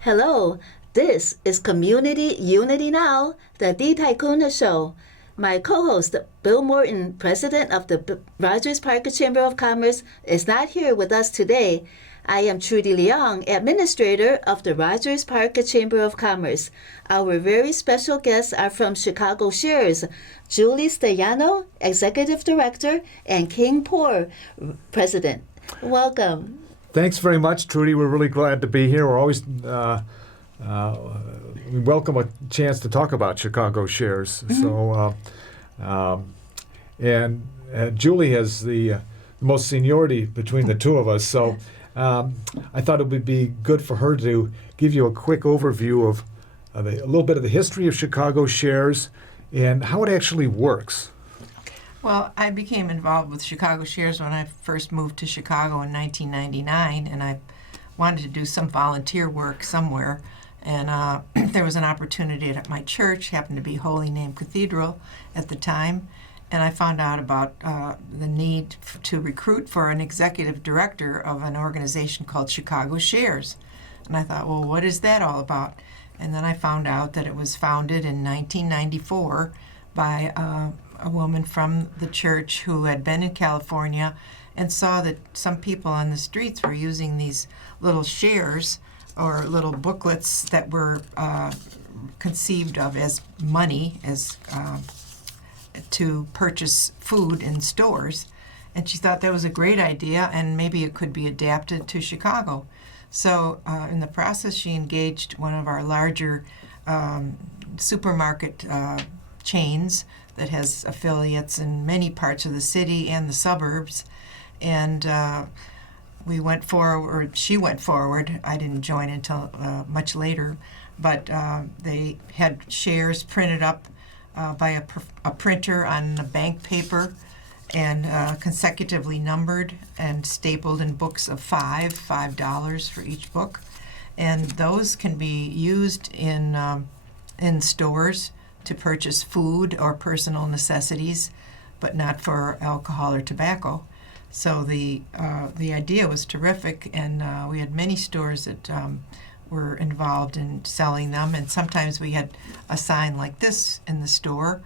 Hello, this is Community Unity Now, the Di Taikuna Show. My co-host, Bill Morton, president of the Rogers Parker Chamber of Commerce, is not here with us today. I am Trudy Leong, administrator of the Rogers Parker Chamber of Commerce. Our very special guests are from Chicago Shares, Julie Stagliano, executive director, and King Poor, president. Welcome. Thanks very much, Trudy. We're really glad to be here. We're always we welcome a chance to talk about Chicago Shares. So, Julie has the most seniority between the two of us. So, I thought it would be good for her to give you a quick overview of a little bit of the history of Chicago Shares and how it actually works. Well, I became involved with Chicago Shares when I first moved to Chicago in 1999, and I wanted to do some volunteer work somewhere. And there was an opportunity at my church, happened to be Holy Name Cathedral at the time, and I found out about the need to recruit for an executive director of an organization called Chicago Shares. And I thought, well, what is that all about? And then I found out that it was founded in 1994 by a woman from the church who had been in California and saw that some people on the streets were using these little shares or little booklets that were conceived of as money, as to purchase food in stores. And she thought that was a great idea and maybe it could be adapted to Chicago. So in the process, she engaged one of our larger supermarket chains that has affiliates in many parts of the city and the suburbs. And we went forward, she went forward. I didn't join until much later, but they had shares printed up by a printer on bank paper and consecutively numbered and stapled in books of $5 for each book. And those can be used in stores to purchase food or personal necessities, but not for alcohol or tobacco. So the idea was terrific, and we had many stores that were involved in selling them, and sometimes we had a sign like this in the store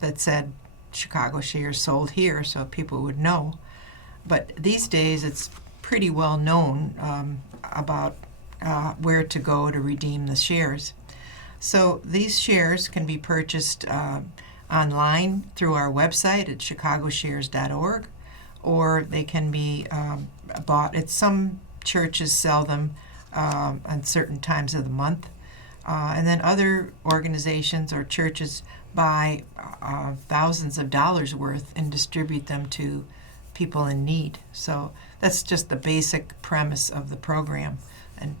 that said Chicago Shares sold here, so people would know. But these days it's pretty well known about where to go to redeem the shares. So these shares can be purchased online through our website at chicagoshares.org, or they can be bought at some churches sell them on certain times of the month. And then other organizations or churches buy thousands of dollars worth and distribute them to people in need. So that's just the basic premise of the program. And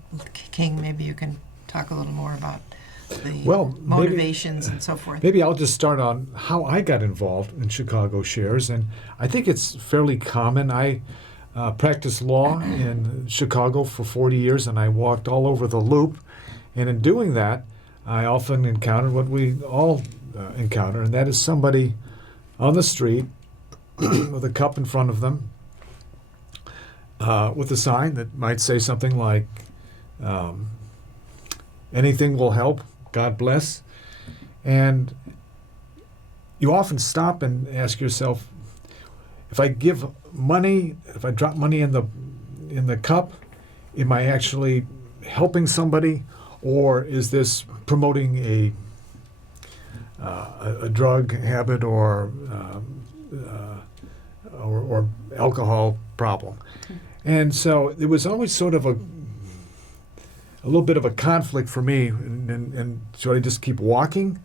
King, maybe you can talk a little more about the motivations and so forth. Maybe I'll just start on how I got involved in Chicago Shares, and I think it's fairly common. I practiced law in Chicago for 40 years, and I walked all over the loop, and in doing that, I often encountered what we all encounter, and that is somebody on the street with a cup in front of them with a sign that might say something like, anything will help, God bless. And you often stop and ask yourself, if I give money, if I drop money in the cup, am I actually helping somebody, or is this promoting a drug habit or alcohol problem? And so there was always sort of a little bit of a conflict for me, and should I just keep walking?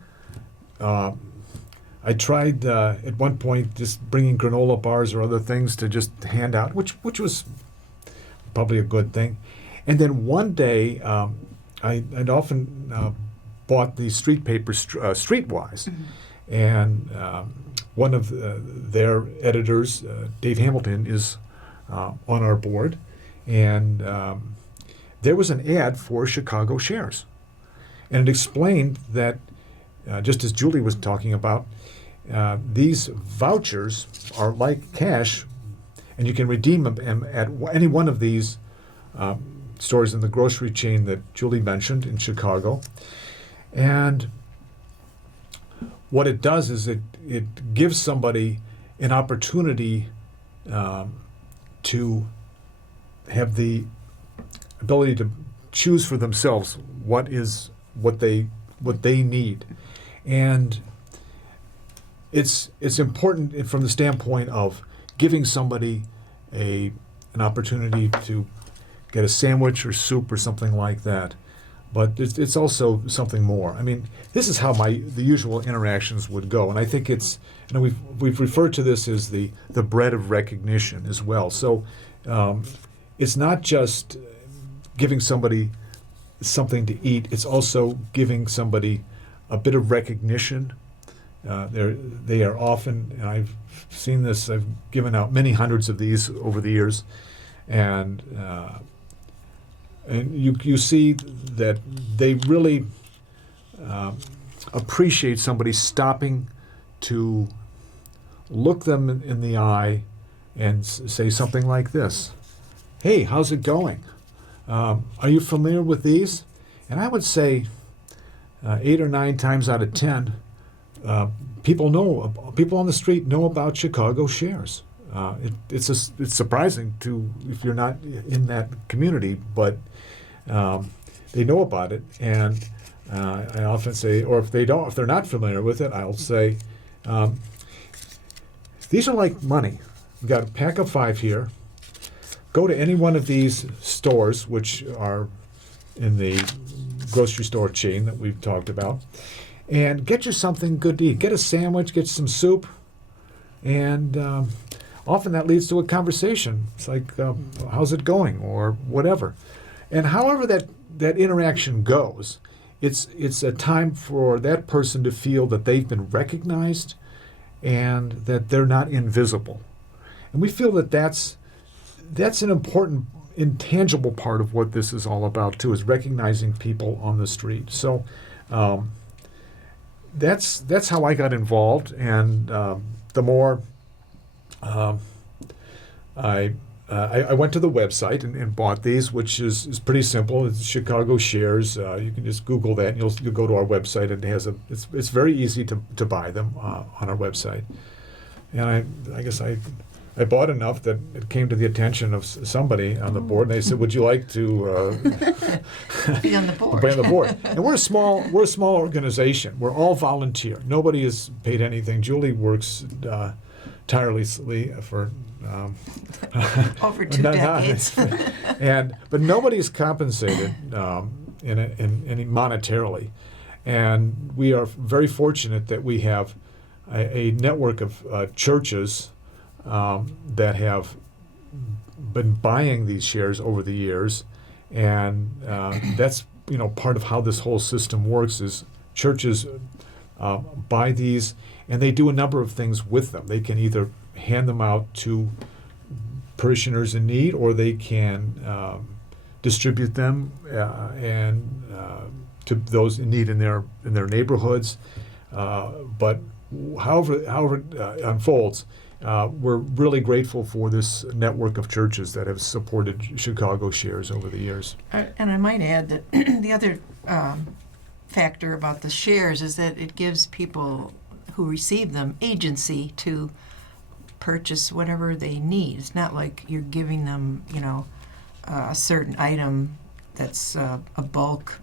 I tried at one point just bringing granola bars or other things to just hand out, which was probably a good thing. And then one day, I'd often bought the street paper Streetwise, mm-hmm. and one of their editors, Dave Hamilton, is on our board, and there was an ad for Chicago shares. And it explained that, just as Julie was talking about, these vouchers are like cash, and you can redeem them at any one of these stores in the grocery chain that Julie mentioned in Chicago. And what it does is it gives somebody an opportunity to have the ability to choose for themselves what they need. And it's important from the standpoint of giving somebody an opportunity to get a sandwich or soup or something like that. But it's also something more. I mean, this is how the usual interactions would go, and I think it's, we've referred to this as the bread of recognition as well. So it's not just giving somebody something to eat; it's also giving somebody a bit of recognition. They are often, and I've seen this. I've given out many hundreds of these over the years, and you see that they really appreciate somebody stopping to look them in the eye and say something like this: "Hey, how's it going? Are you familiar with these?" And I would say 8 or 9 times out of 10, people on the street know about Chicago shares. It's surprising if you're not in that community, but they know about it. And I often say, or if they're not familiar with it, I'll say, these are like money. We've got a pack of 5 here. Go to any one of these stores, which are in the grocery store chain that we've talked about, and get you something good to eat. Get a sandwich, get some soup, and often that leads to a conversation. It's like, how's it going, or whatever. And however that interaction goes, it's a time for that person to feel that they've been recognized and that they're not invisible. And we feel that that's an important, intangible part of what this is all about, too, is recognizing people on the street. So that's how I got involved, and the more I went to the website and bought these, which is pretty simple. It's Chicago Shares. You can just Google that, and you'll go to our website, and it's very easy to buy them on our website. And I guess I bought enough that it came to the attention of somebody on the board, and they said, "Would you like to be on the board?" Be on the board. And we're a small organization. We're all volunteer. Nobody is paid anything. Julie works tirelessly for over 2 decades. But nobody is compensated in any monetarily, and we are very fortunate that we have a network of churches that have been buying these shares over the years, and that's part of how this whole system works. Is churches buy these, and they do a number of things with them. They can either hand them out to parishioners in need, or they can distribute them and to those in need in their neighborhoods. But however it unfolds, we're really grateful for this network of churches that have supported Chicago Shares over the years. And I might add that the other factor about the shares is that it gives people who receive them agency to purchase whatever they need. It's not like you're giving them, a certain item that's a bulk,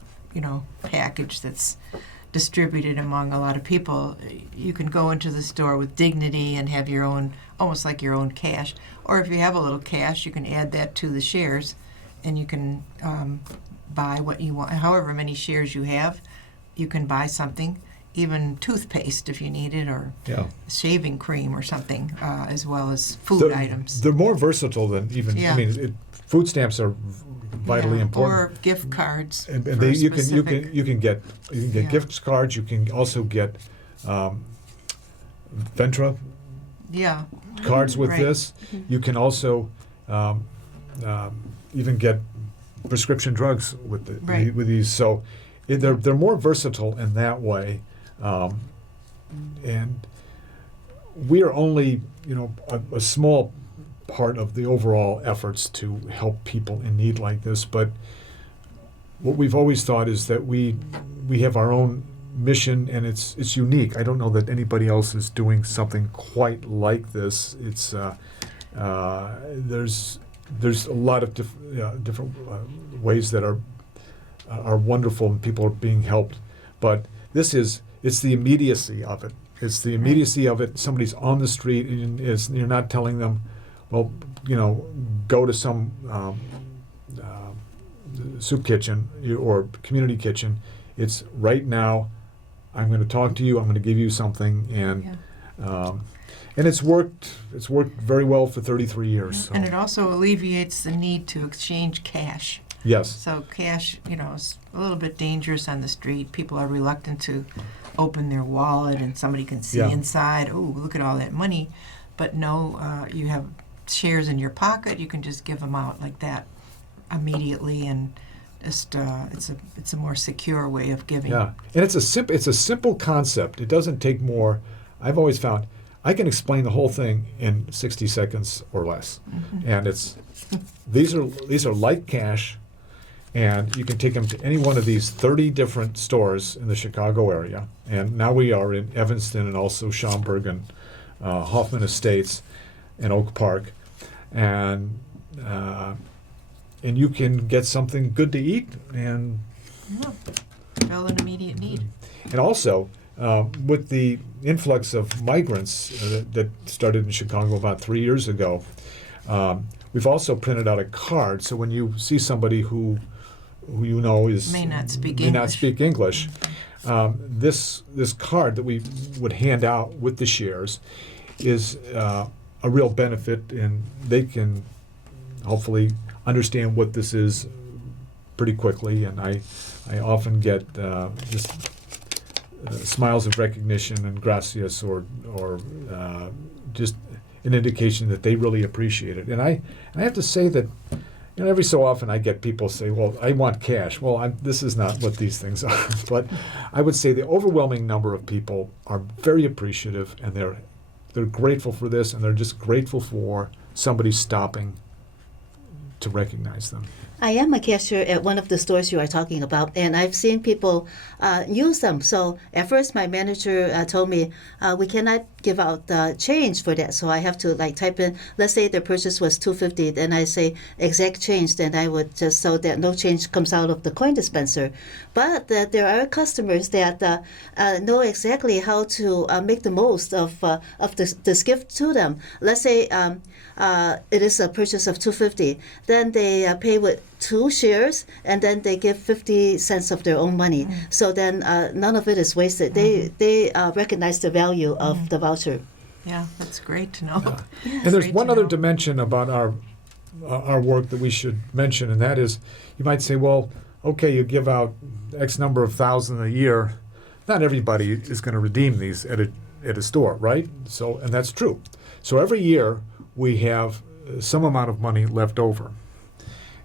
package that's distributed among a lot of people. You can go into the store with dignity and have your own, almost like your own cash. Or if you have a little cash, you can add that to the shares, and you can buy what you want. However many shares you have, you can buy something, even toothpaste if you need it, or shaving cream or something, as well as food items. They're more versatile than even. Yeah. I mean, food stamps are vitally important. Or gift cards. And for you specific- can get gift cards. You can also get Ventra cards with Right. this. You can also even get prescription drugs with Right. with these. So they're more versatile in that way, and we are only a small part of the overall efforts to help people in need like this. But what we've always thought is that we have our own mission, and it's unique. I don't know that anybody else is doing something quite like this. It's there's a lot of different ways that are wonderful, and people are being helped. But it's the immediacy of it. It's the immediacy of it. Somebody's on the street, and you're not telling them, well, go to some soup kitchen or community kitchen. It's right now. I'm going to talk to you. I'm going to give you something, and it's worked. It's worked very well for 33 years. So. And it also alleviates the need to exchange cash. Yes. So cash, is a little bit dangerous on the street. People are reluctant to open their wallet, and somebody can see inside. Oh, look at all that money! But no, you have shares in your pocket. You can just give them out like that immediately, and just it's a more secure way of giving. Yeah, and it's a simple concept. It doesn't take more. I've always found I can explain the whole thing in 60 seconds or less, and these are like cash. And you can take them to any one of these 30 different stores in the Chicago area. And now we are in Evanston and also Schaumburg and Hoffman Estates and Oak Park. And you can get something good to eat. And fill an immediate need. And also, with the influx of migrants that started in Chicago about 3 years ago, we've also printed out a card. So when you see somebody who may not speak English. This card that we would hand out with the shares is a real benefit, and they can hopefully understand what this is pretty quickly. And I often get just smiles of recognition and gracias or just an indication that they really appreciate it. And I have to say that. Every so often I get people say, well, I want cash. Well, this is not what these things are. But I would say the overwhelming number of people are very appreciative, and they're grateful for this, and they're just grateful for somebody stopping to recognize them. I am a cashier at one of the stores you are talking about, and I've seen people use them. So at first, my manager told me we cannot give out change for that. So I have to type in. Let's say the purchase was $2.50, then I say exact change. Then I would just so that no change comes out of the coin dispenser. But there are customers that know exactly how to make the most of this gift to them. Let's say it is a purchase of $2.50. Then they pay with 2 shares, and then they give 50 cents of their own money. So then none of it is wasted. They recognize the value of the voucher. Yeah, that's great to know. And there's one other dimension about our work that we should mention, and that is, you might say, well, okay, you give out X number of thousand a year. Not everybody is going to redeem these at a store, right? So, and that's true. So every year we have some amount of money left over.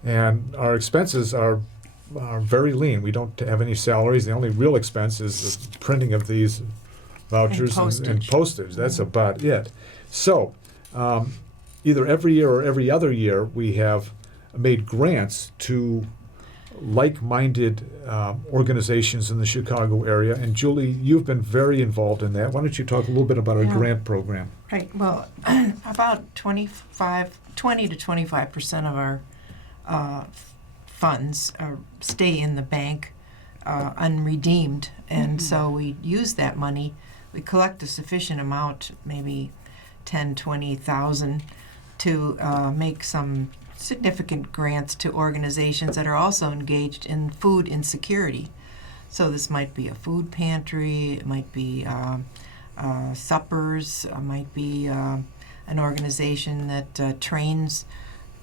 And our expenses are very lean. We don't have any salaries. The only real expense is the printing of these vouchers and postage. That's about it. So either every year or every other year, we have made grants to like-minded organizations in the Chicago area. And Julie, you've been very involved in that. Why don't you talk a little bit about our grant program? Right. Well, about 20 to 25% of our funds stay in the bank unredeemed, and so we use that money. We collect a sufficient amount, maybe 10, 20,000, to make some significant grants to organizations that are also engaged in food insecurity. So this might be a food pantry, it might be suppers, it might be an organization that trains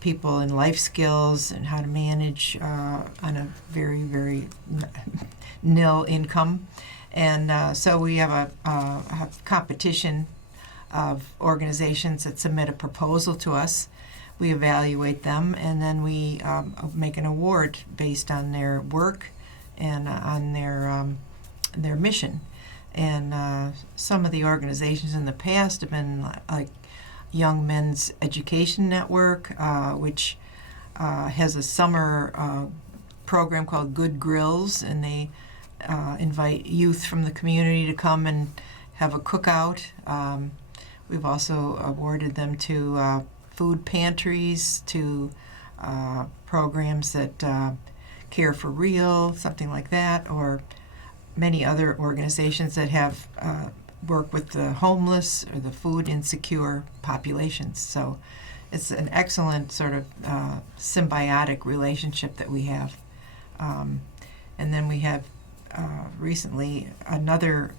people in life skills and how to manage on a very, very nil income. And so we have a competition of organizations that submit a proposal to us. we evaluate them, and then we make an award based on their work and on their mission. And some of the organizations in the past have been like Young Men's Education Network, which has a summer program called Good Grills, and they invite youth from the community to come and have a cookout. We've also awarded them to food pantries, to programs that Care for Real, something like that, or many other organizations that have work with the homeless or the food insecure populations. So it's an excellent sort of symbiotic relationship that we have. And then we have recently another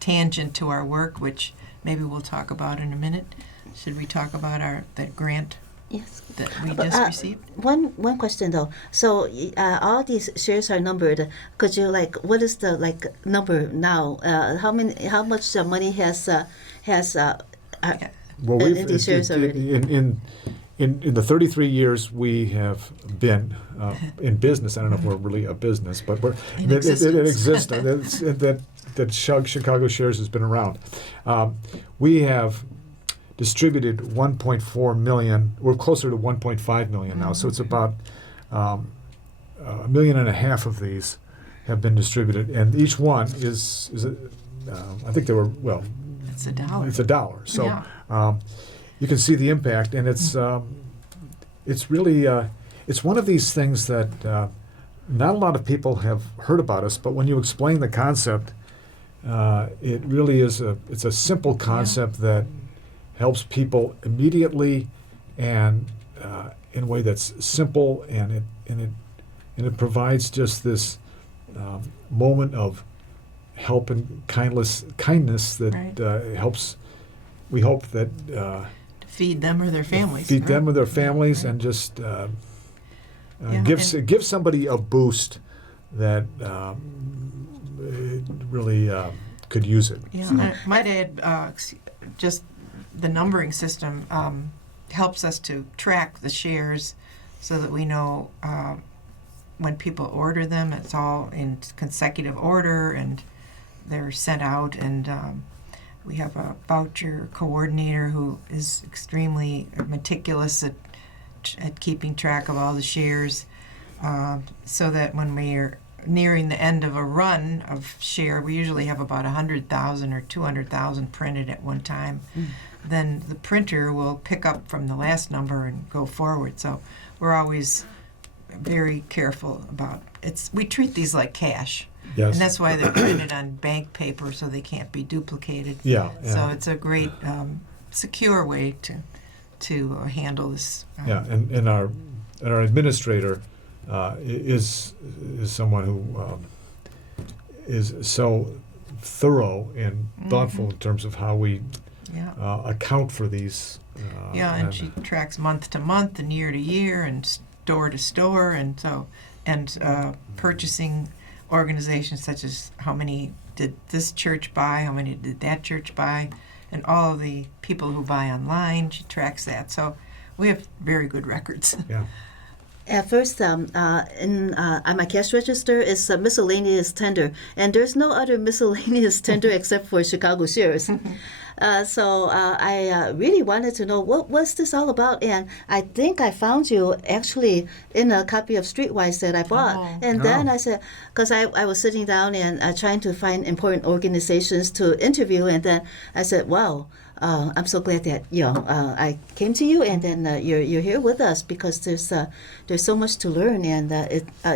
tangent to our work, which maybe we'll talk about in a minute. Should we talk about that grant Yes. that we just received? One question though. So all these shares are numbered. Could you what is the number now? How much money has Well, in these shares already? In the 33 years we have been in business, I don't know if we're really a business, but it exists. that Chicago Shares has been around. We have distributed 1.4 million. We're closer to 1.5 million now, so it's about 1.5 million of these have been distributed, and each one is I think they were It's $1. It's $1. So. Yeah. You can see the impact, and it's really it's one of these things that not a lot of people have heard about us. But when you explain the concept, it really is it's a simple concept that helps people immediately, and in a way that's simple, and it provides just this moment of help and kindness that helps. We hope that. Feed them or their families. Feed them or their families, and just give somebody a boost that really could use it. Yeah, So, I might add, just the numbering system helps us to track the shares so that we know when people order them, it's all in consecutive order and they're sent out, and we have a voucher coordinator who is extremely meticulous at keeping track of all the shares, so that when we're nearing the end of a run of share, we usually have about 100,000 or 200,000 printed at one time. Then the printer will pick up from the last number and go forward. So we're always very careful about it. We treat these like cash. Yes. And that's why they're printed on bank paper so they can't be duplicated. Yeah. So it's a great secure way to handle this. And our administrator is someone who is so thorough and thoughtful in terms of how we account for these. And she tracks month to month and year to year and store to store, and purchasing organizations such as how many did this church buy, how many did that church buy, and all of the people who buy online. She tracks that, so we have very good records. Yeah. At first, on my cash register is a miscellaneous tender, and there's no other miscellaneous tender except for Chicago Shares. So I really wanted to know what's this all about, and I think I found you actually in a copy of Streetwise that I bought. And then I said, because I was sitting down and trying to find important organizations to interview, and then I said, wow. I'm so glad that I came to you, and then you're here with us, because there's so much to learn, and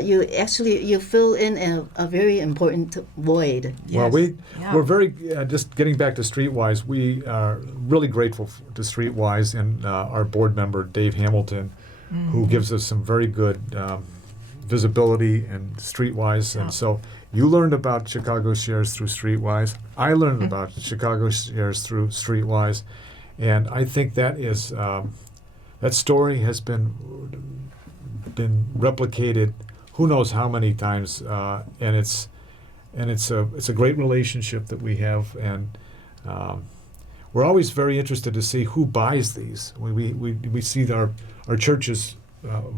you fill in a very important void. Well, we're very just getting back to Streetwise. We are really grateful to Streetwise and our board member Dave Hamilton, who gives us some very good visibility and Streetwise, and so. You learned about Chicago Shares through Streetwise. I learned about Chicago Shares through Streetwise, and I think that is that story has been replicated who knows how many times, and it's a great relationship that we have, and we're always very interested to see who buys these. We see our our churches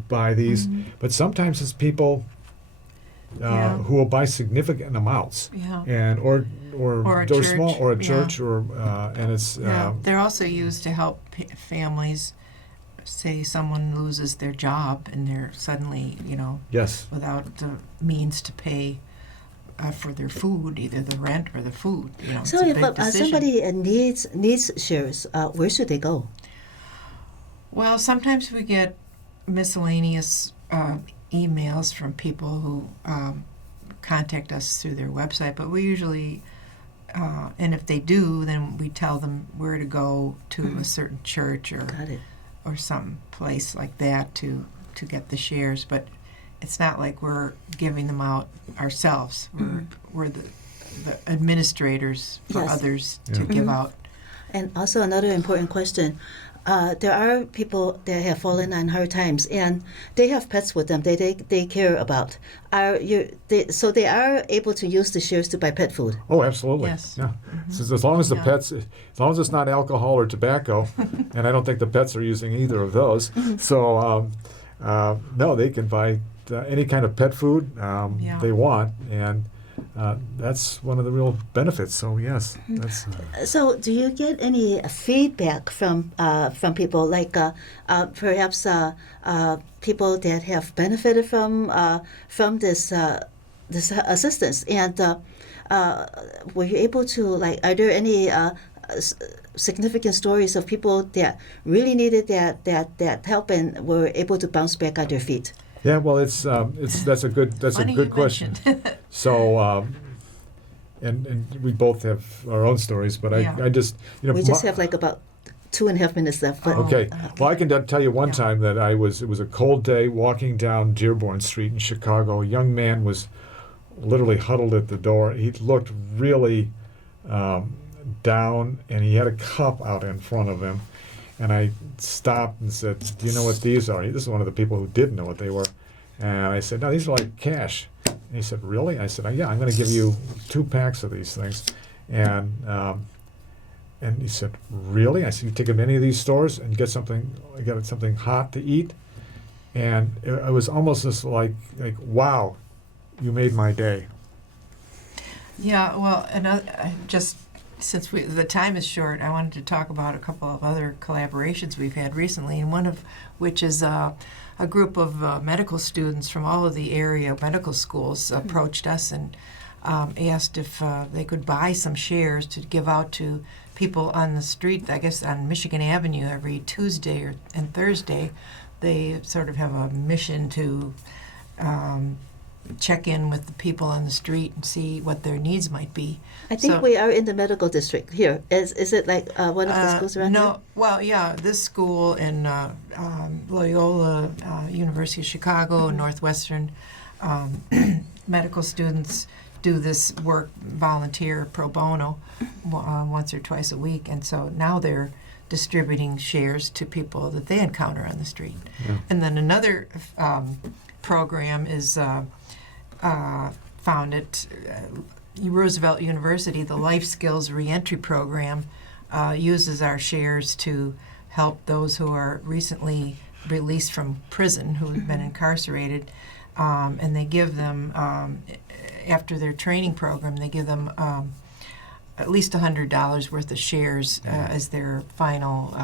buy these, but sometimes it's people Yeah. who will buy significant amounts, Yeah. and or Or a small, church, or a yeah. church, or and it's Yeah, they're also used to help families. Say someone loses their job and they're suddenly, yes, without the means to pay for their food, either the rent or the food. It's So a if big decision. somebody needs shares, where should they go? Well, sometimes we get miscellaneous emails from people who contact us through their website, but we usually, and if they do, then we tell them where to go to a certain church Got it. or some place like that to get the shares. But it's not like we're giving them out ourselves. We're the administrators for Yes. others to give out. And also another important question. There are people that have fallen on hard times, and they have pets with them that they care about. So they are able to use the shares to buy pet food. oh, absolutely, Yes. yeah. So as long as the Yeah. pets, as long as it's not alcohol or tobacco, and I don't think the pets are using either of those. So no, they can buy any kind of pet food Yeah. they want, and that's one of the real benefits. So yes, that's. So do you get any feedback from people, like perhaps people that have benefited from this this assistance, and were you able to, like, are there any significant stories of people that really needed that help and were able to bounce back on their feet? Yeah, well, that's a good Funny good you question. mentioned. So, and we both have our own stories, but Yeah. I just We just have like about 2.5 minutes left. But, okay. Well, I can tell you one Yeah. time that it was a cold day walking down Dearborn Street in Chicago. A young man was literally huddled at the door. He looked really down, and he had a cup out in front of him. And I stopped and said, "Do you know what these are?" This is one of the people who didn't know what they were. And I said, "No, these are like cash." And he said, "Really?" I said, "Yeah, I'm going to give you 2 packs of these things." And he said, "Really?" I said, "You take them to any of these stores and get something hot to eat." And it was almost just like, wow, you made my day. Yeah, well, just since the time is short, I wanted to talk about a couple of other collaborations we've had recently, and one of which is a group of medical students from all of the area medical schools approached us and asked if they could buy some shares to give out to people on the street. I guess on Michigan Avenue every Tuesday and Thursday, they sort of have a mission to check in with the people on the street and see what their needs might be. I think So- we are in the medical district here. Is it like one of the schools around no, here? well, yeah, this school in Loyola University of Chicago, Northwestern, medical students do this work, volunteer pro bono, once or twice a week, and so now they're distributing shares to people that they encounter on the street. Yeah. And then another program is found at Roosevelt University. The Life Skills Reentry Program uses our shares to help those who are recently released from prison, who have been incarcerated, and they give them, after their training program, they give them at least $100 worth of shares as their final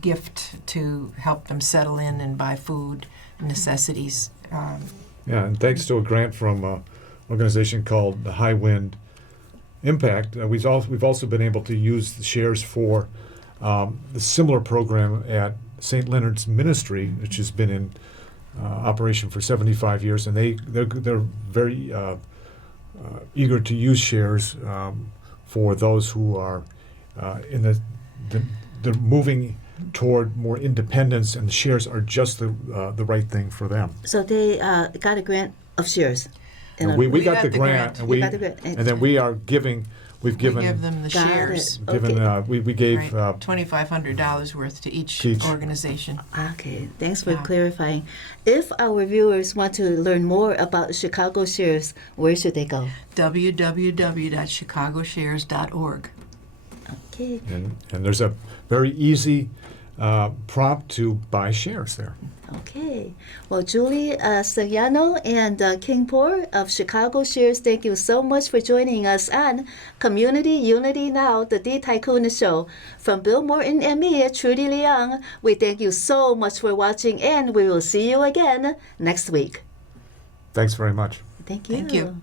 gift to help them settle in and buy food, necessities. Yeah, and thanks to a grant from an organization called the High Wind Impact, we've also been able to use the shares for the similar program at St. Leonard's Ministry, which has been in operation for 75 years, and they're very eager to use shares for those who are in they're moving toward more independence, and the shares are just the right thing for them. So they got a grant of shares. We got the grant, and You got the grant. and then we are giving. We've We given. give them the Got shares. it. Given Okay. we gave Right, $2,500 worth to each Each. organization. Okay, thanks for Yeah. clarifying. If our viewers want to learn more about Chicago Shares, where should they go? www.chicagoshares.org. Okay. and there's a very easy prompt to buy shares there. Okay. Well, Julie Stagliano and King Poor of Chicago Shares, thank you so much for joining us on Community Unity Now, the D Tycoon Show. From Bill Morton and me, Trudy Leong, we thank you so much for watching, and we will see you again next week. Thanks very much. Thank you. Thank you.